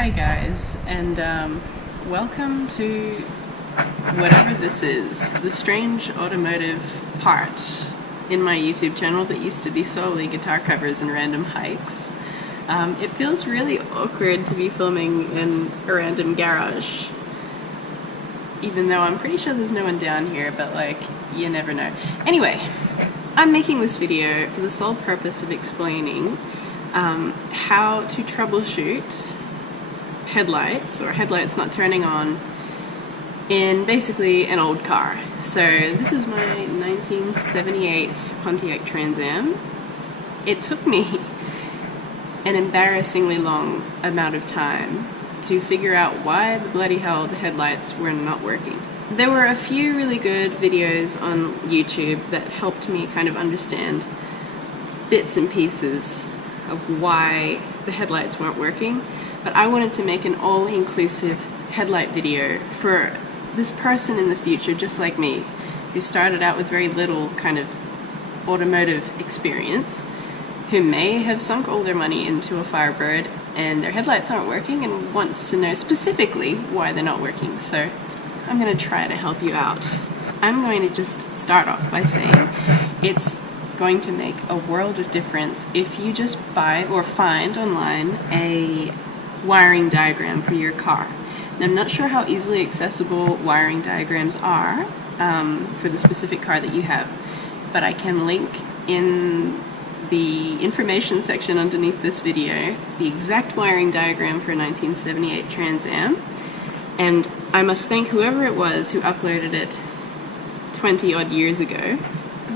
Hi guys, and welcome to whatever this is, the strange automotive part in my YouTube channel that used to be solely guitar covers and random hikes. It feels really awkward to be filming in a random garage, even though I'm pretty sure there's no one down here, but like, you never know. Anyway, I'm making this video for the sole purpose of explaining how to troubleshoot headlights or headlights not turning on in basically an old car. So this is my 1978 Pontiac Trans Am. It took me an embarrassingly long amount of time to figure out why the bloody hell the headlights were not working. There were a few really good videos on YouTube that helped me kind of understand bits and pieces of why the headlights weren't working, but I wanted to make an all-inclusive headlight video for this person in the future, just like me, who started out with very little kind of automotive experience, who may have sunk all their money into a Firebird and their headlights aren't working and wants to know specifically why they're not working. So I'm going to try to help you out. I'm going to just start off by saying it's going to make a world of difference if you just buy or find online a wiring diagram for your car. And I'm not sure how easily accessible wiring diagrams are for the specific car that you have, but I can link in the information section underneath this video the exact wiring diagram for a 1978 Trans Am, and I must thank whoever it was who uploaded it 20 odd years ago,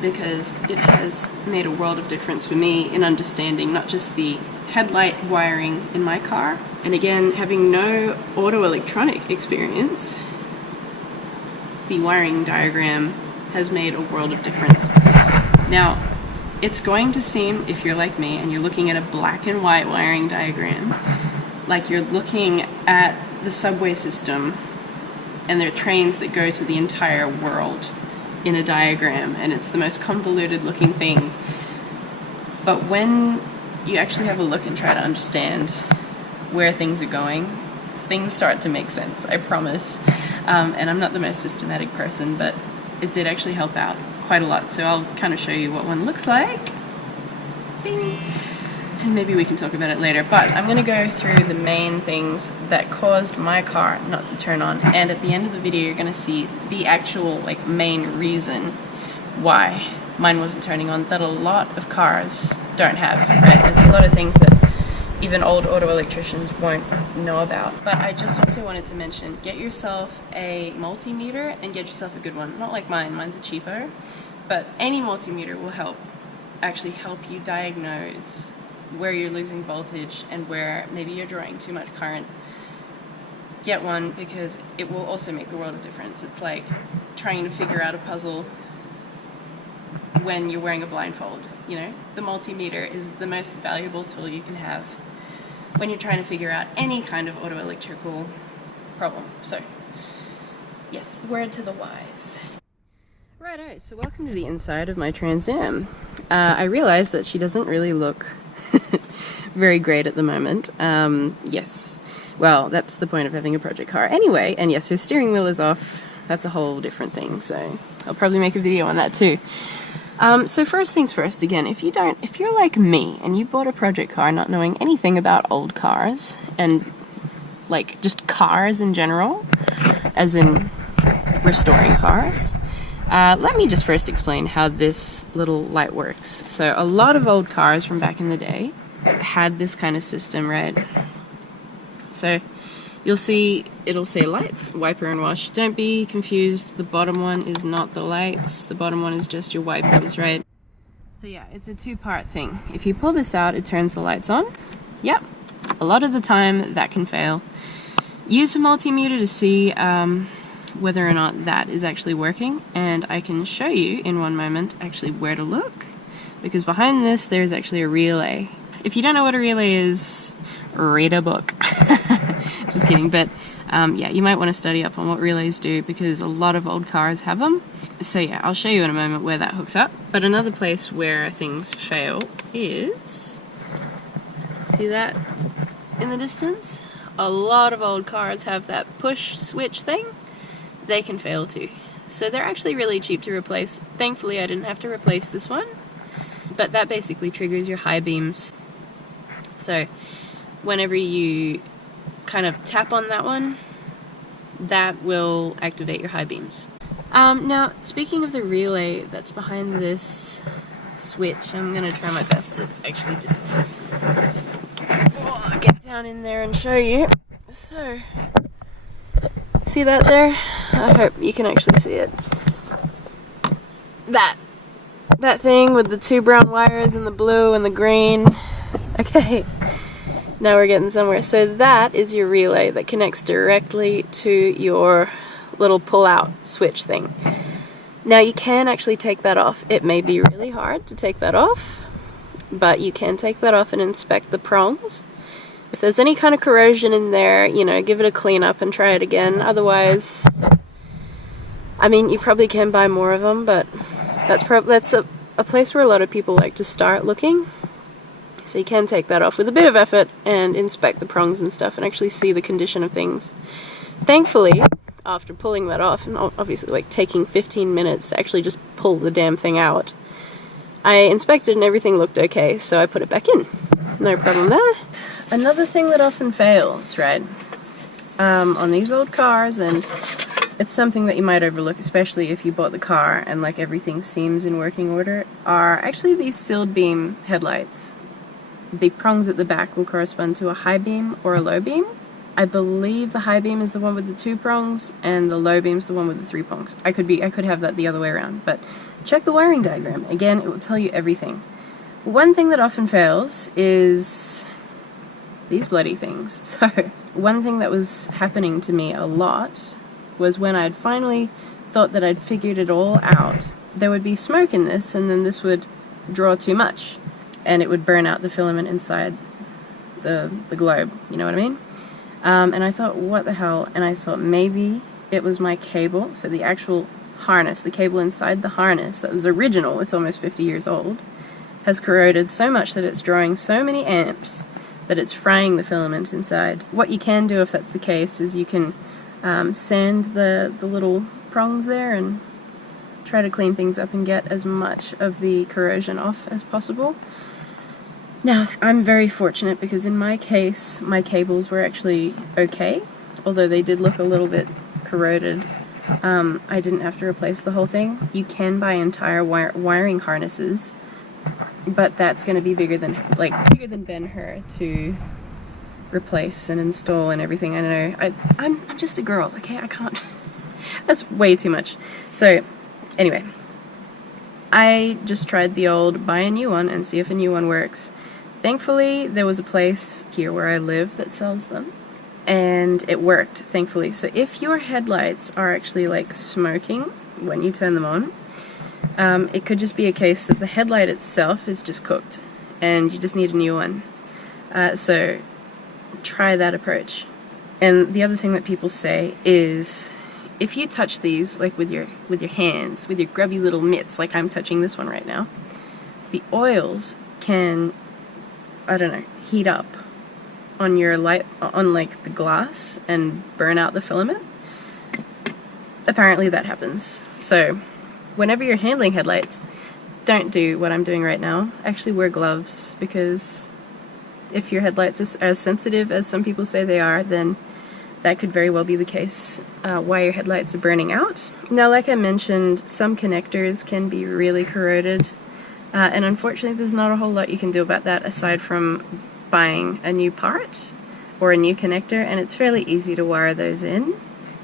because it has made a world of difference for me in understanding not just the headlight wiring in my car, and again, having no auto electronic experience, the wiring diagram has made a world of difference. Now, it's going to seem, if you're like me and you're looking at a black and white wiring diagram, like you're looking at the subway system and there are trains that go to the entire world in a diagram, and it's the most convoluted looking thing. But when you actually have a look and try to understand where things are going, things start to make sense, I promise. And I'm not the most systematic person, but it did actually help out quite a lot. So I'll kind of show you what one looks like. Bing. And maybe we can talk about it later, but I'm going to go through the main things that caused my car not to turn on, and at the end of the video you're going to see the actual main reason why mine wasn't turning on that a lot of cars don't have, right? It's a lot of things that even old auto electricians won't know about. But I just also wanted to mention, get yourself a multimeter and get yourself a good one. Not like mine, mine's a cheapo, but any multimeter will actually help you diagnose where you're losing voltage and where maybe you're drawing too much current. Get one, because it will also make the world of difference. It's like trying to figure out a puzzle when you're wearing a blindfold, you know? The multimeter is the most valuable tool you can have when you're trying to figure out any kind of auto electrical problem. So, yes, word to the wise. Righto, so welcome to the inside of my Trans Am. I realize that she doesn't really look very great at the moment. Yes, well, that's the point of having a project car anyway, and yes, her steering wheel is off. That's a whole different thing, so I'll probably make a video on that too. So first things first, again, if you're like me and you bought a project car not knowing anything about old cars and like just cars in general, as in restoring cars, let me just first explain how this little light works. So a lot of old cars from back in the day had this kind of system, right? So you'll see it'll say lights, wiper and wash. Don't be confused, the bottom one is not the lights, the bottom one is just your wipers, right? So yeah, it's a two-part thing. If you pull this out, it turns the lights on. Yep, a lot of the time that can fail. Use a multimeter to see whether or not that is actually working, and I can show you in one moment actually where to look, because behind this there's actually a relay. If you don't know what a relay is, read a book. Just kidding, but yeah, you might want to study up on what relays do, because a lot of old cars have them. So yeah, I'll show you in a moment where that hooks up. But another place where things fail is, see that in the distance? a lot of old cars have that push switch thing, they can fail too. So they're actually really cheap to replace. Thankfully I didn't have to replace this one, but that basically triggers your high beams. So whenever you kind of tap on that one, that will activate your high beams. Now, speaking of the relay that's behind this switch, I'm going to try my best to actually just get down in there and show you. So, see that there? I hope you can actually see it. That thing with the two brown wires and the blue and the green. Okay, now we're getting somewhere. So that is your relay that connects directly to your little pull-out switch thing. Now you can actually take that off. It may be really hard to take that off, but you can take that off and inspect the prongs. If there's any kind of corrosion in there, you know, give it a clean up and try it again. Otherwise, I mean, you probably can buy more of them, but that's a place where a lot of people like to start looking. So you can take that off with a bit of effort and inspect the prongs and stuff and actually see the condition of things. Thankfully, after pulling that off, and obviously like taking 15 minutes to actually just pull the damn thing out, I inspected and everything looked okay, so I put it back in. No problem there. Another thing that often fails, right, on these old cars, and it's something that you might overlook, especially if you bought the car and like everything seems in working order, are actually these sealed beam headlights. The prongs at the back will correspond to a high beam or a low beam. I believe the high beam is the one with the 2 prongs and the low beam is the one with the 3 prongs. I could have that the other way around, but check the wiring diagram. Again, it will tell you everything. One thing that often fails is these bloody things. So, one thing that was happening to me a lot was when I'd finally thought that I'd figured it all out, there would be smoke in this, and then this would draw too much, and it would burn out the filament inside the globe, you know what I mean? And I thought, what the hell? And I thought maybe it was my cable, so the actual harness, the cable inside the harness that was original, it's almost 50 years old, has corroded so much that it's drawing so many amps that it's frying the filament inside. What you can do if that's the case is you can sand the little prongs there and try to clean things up and get as much of the corrosion off as possible. Now, I'm very fortunate because in my case, my cables were actually okay, although they did look a little bit corroded. I didn't have to replace the whole thing. You can buy entire wiring harnesses, but that's going to be bigger than Ben-Hur to replace and install and everything. I know. I'm just a girl, okay? I can't. That's way too much. So, anyway, I just tried the old buy a new one and see if a new one works. Thankfully, there was a place here where I live that sells them, and it worked, thankfully. So if your headlights are actually like smoking when you turn them on, it could just be a case that the headlight itself is just cooked, and you just need a new one. So try that approach. And the other thing that people say is, if you touch these like with your hands, with your grubby little mitts, like I'm touching this one right now, the oils can, I don't know, heat up on your light, on like the glass, and burn out the filament. Apparently that happens. So whenever you're handling headlights, don't do what I'm doing right now. Actually wear gloves, because if your headlights are as sensitive as some people say they are, then that could very well be the case why your headlights are burning out. Now, like I mentioned, some connectors can be really corroded. And unfortunately, there's not a whole lot you can do about that aside from buying a new part or a new connector, and it's fairly easy to wire those in.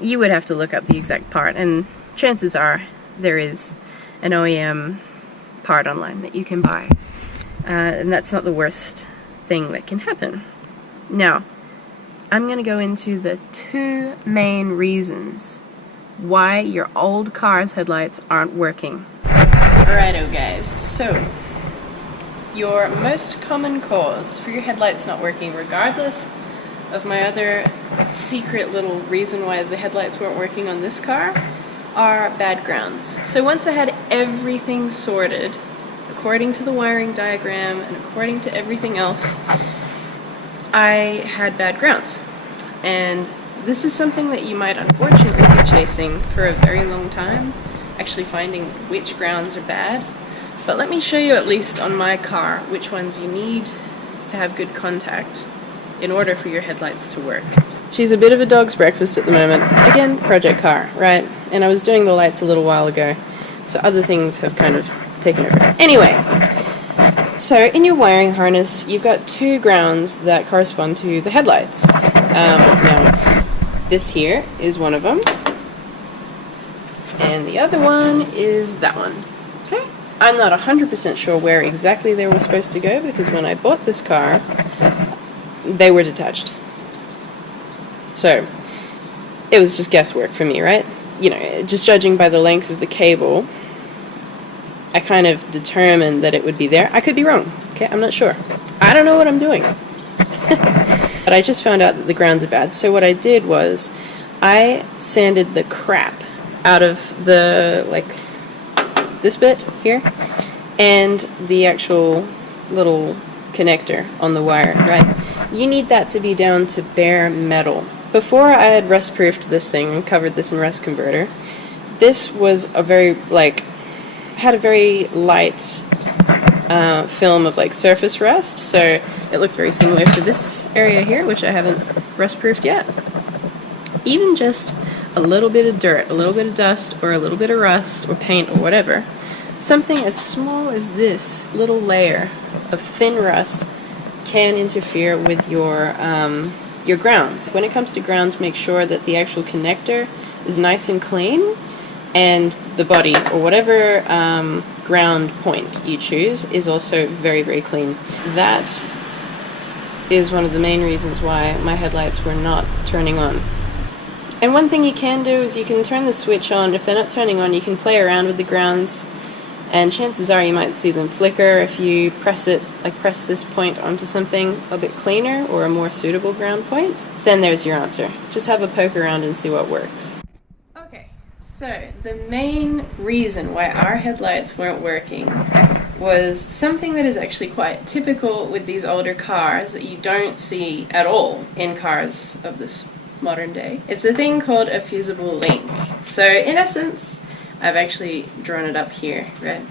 You would have to look up the exact part, and chances are there is an OEM part online that you can buy. And that's not the worst thing that can happen. Now, I'm going to go into the 2 main reasons why your old car's headlights aren't working. Alrighto guys, so your most common cause for your headlights not working, regardless of my other secret little reason why the headlights weren't working on this car, are bad grounds. So once I had everything sorted, according to the wiring diagram and according to everything else, I had bad grounds. And this is something that you might unfortunately be chasing for a very long time, actually finding which grounds are bad. But let me show you, at least on my car, which ones you need to have good contact in order for your headlights to work. She's a bit of a dog's breakfast at the moment. Again, project car, right? And I was doing the lights a little while ago, so other things have kind of taken over. Anyway, so in your wiring harness, you've got two grounds that correspond to the headlights. Now, this here is one of them, and the other one is that one. Okay? I'm not 100% sure where exactly they were supposed to go, because when I bought this car, they were detached. So, it was just guesswork for me, right? You know, just judging by the length of the cable, I kind of determined that it would be there. I could be wrong, okay? I'm not sure. I don't know what I'm doing. But I just found out that the grounds are bad. So what I did was, I sanded the crap out of the, like, this bit here, and the actual little connector on the wire, right? You need that to be down to bare metal. Before I had rust-proofed this thing and covered this in rust converter, this was a very, like, had a very light film of, like, surface rust, so it looked very similar to this area here, which I haven't rust-proofed yet. Even just a little bit of dirt, a little bit of dust, or a little bit of rust, or paint, or whatever, something as small as this little layer of thin rust can interfere with your grounds. When it comes to grounds, make sure that the actual connector is nice and clean, and the body, or whatever ground point you choose, is also very, very clean. That is one of the main reasons why my headlights were not turning on. And one thing you can do is you can turn the switch on. If they're not turning on, you can play around with the grounds, and chances are you might see them flicker if you press it, like press this point onto something a bit cleaner or a more suitable ground point. Then there's your answer. Just have a poke around and see what works. Okay, so the main reason why our headlights weren't working was something that is actually quite typical with these older cars that you don't see at all in cars of this modern day. It's a thing called a fusible link. So in essence, I've actually drawn it up here, right?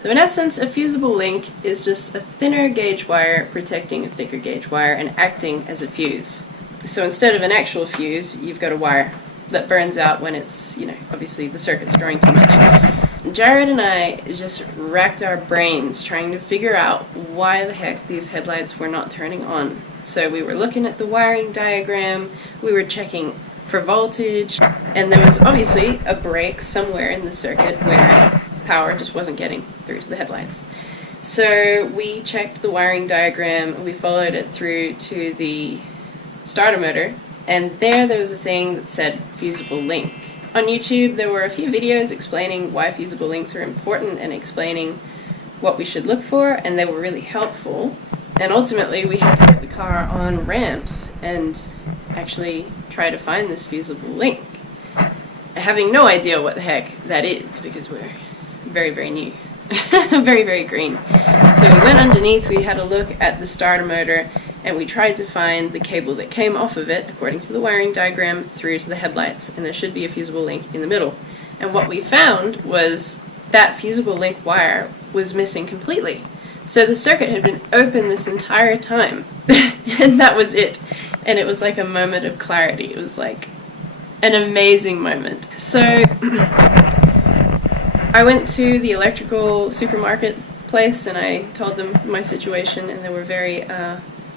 So in essence, a fusible link is just a thinner gauge wire protecting a thicker gauge wire and acting as a fuse. So instead of an actual fuse, you've got a wire that burns out when it's, you know, obviously the circuit's drawing too much. Jared and I just racked our brains trying to figure out why the heck these headlights were not turning on. So we were looking at the wiring diagram, we were checking for voltage, and there was obviously a break somewhere in the circuit where power just wasn't getting through to the headlights. So we checked the wiring diagram, we followed it through to the starter motor, and there was a thing that said fusible link. On YouTube there were a few videos explaining why fusible links are important and explaining what we should look for, and they were really helpful. And ultimately we had to get the car on ramps and actually try to find this fusible link, having no idea what the heck that is because we're very, very new. Very, very green. So we went underneath, we had a look at the starter motor, and we tried to find the cable that came off of it, according to the wiring diagram, through to the headlights, and there should be a fusible link in the middle. And what we found was that fusible link wire was missing completely. So the circuit had been open this entire time, and that was it. And it was like a moment of clarity. It was like an amazing moment. So I went to the electrical supermarket place and I told them my situation, and they were very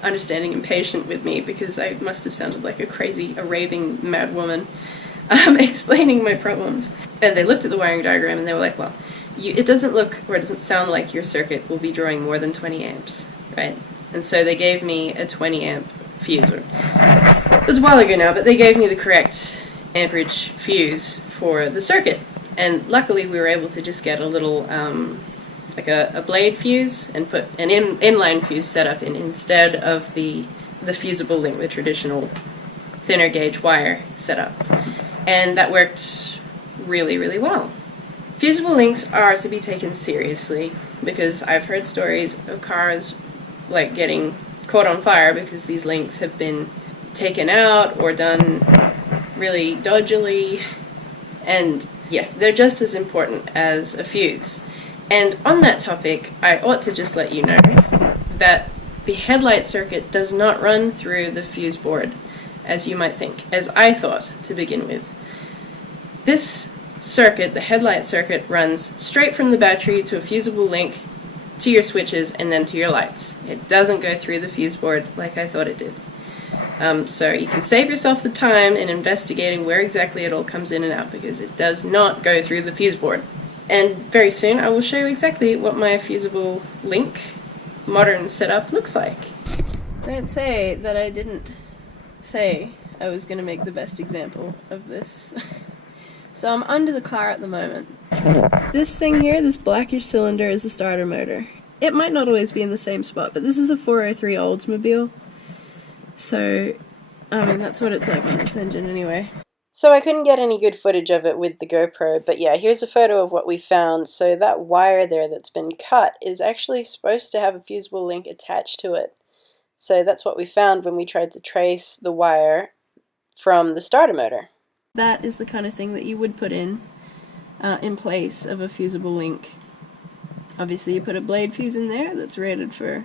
understanding and patient with me because I must have sounded like a raving mad woman explaining my problems. And they looked at the wiring diagram and they were like, well, it doesn't look, or it doesn't sound like your circuit will be drawing more than 20 amps, right? And so they gave me a 20 amp fuse. It was a while ago now, but they gave me the correct amperage fuse for the circuit. And luckily we were able to just get a little, like a blade fuse, and put an inline fuse setup in instead of the fusible link, the traditional thinner gauge wire setup. And that worked really, really well. Fusible links are to be taken seriously because I've heard stories of cars like getting caught on fire because these links have been taken out or done really dodgily, and yeah, they're just as important as a fuse. And on that topic, I ought to just let you know that the headlight circuit does not run through the fuse board, as you might think, as I thought to begin with. This circuit, the headlight circuit, runs straight from the battery to a fusible link to your switches and then to your lights. It doesn't go through the fuse board like I thought it did. So you can save yourself the time in investigating where exactly it all comes in and out, because it does not go through the fuse board. And very soon I will show you exactly what my fusible link modern setup looks like. Don't say that I didn't say I was going to make the best example of this. So I'm under the car at the moment. This thing here, this blackish cylinder, is the starter motor. It might not always be in the same spot, but this is a 403 Oldsmobile. So, I mean, that's what it's like on this engine anyway. So I couldn't get any good footage of it with the GoPro, but yeah, here's a photo of what we found. So that wire there that's been cut is actually supposed to have a fusible link attached to it. So that's what we found when we tried to trace the wire from the starter motor. That is the kind of thing that you would put in place of a fusible link. Obviously you put a blade fuse in there that's rated for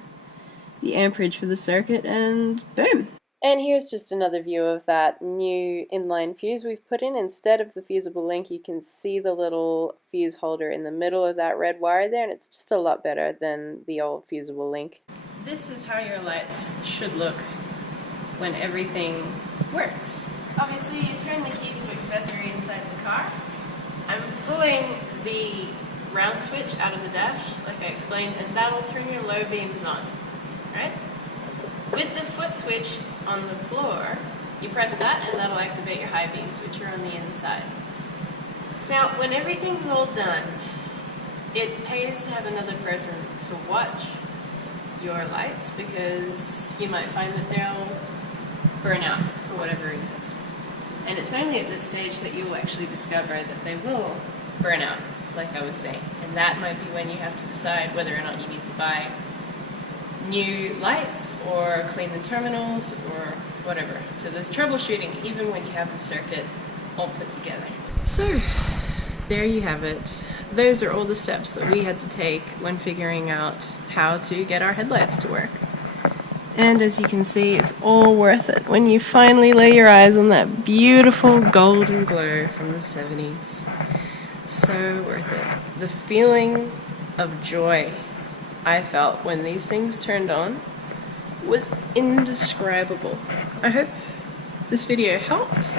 the amperage for the circuit, and boom! And here's just another view of that new inline fuse we've put in. Instead of the fusible link, you can see the little fuse holder in the middle of that red wire there, and it's just a lot better than the old fusible link. This is how your lights should look when everything works. Obviously, you turn the key to accessory inside the car. I'm pulling the round switch out of the dash, like I explained, and that'll turn your low beams on, right? With the foot switch on the floor, you press that and that'll activate your high beams, which are on the inside. Now, when everything's all done, it pays to have another person to watch your lights, because you might find that they'll burn out for whatever reason. And it's only at this stage that you'll actually discover that they will burn out, like I was saying. And that might be when you have to decide whether or not you need to buy new lights or clean the terminals or whatever. So there's troubleshooting even when you have the circuit all put together. So there you have it. Those are all the steps that we had to take when figuring out how to get our headlights to work. And as you can see, it's all worth it when you finally lay your eyes on that beautiful golden glow from the 70s. So worth it. The feeling of joy I felt when these things turned on was indescribable. I hope this video helped,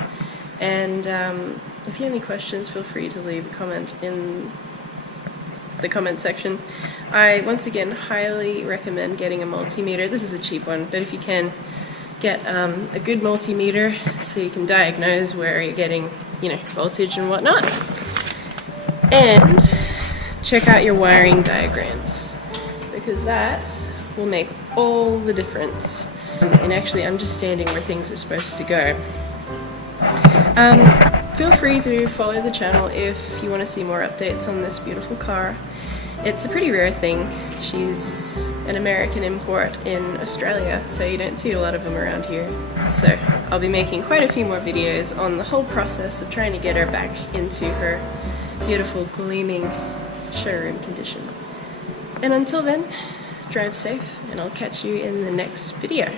and if you have any questions, feel free to leave a comment in the comment section. I once again highly recommend getting a multimeter. This is a cheap one, but if you can, get a good multimeter so you can diagnose where you're getting, voltage and whatnot. And check out your wiring diagrams, because that will make all the difference. And actually, I'm just standing where things are supposed to go. Feel free to follow the channel if you want to see more updates on this beautiful car. It's a pretty rare thing. She's an American import in Australia, so you don't see a lot of them around here. So I'll be making quite a few more videos on the whole process of trying to get her back into her beautiful, gleaming showroom condition. And until then, drive safe, and I'll catch you in the next video.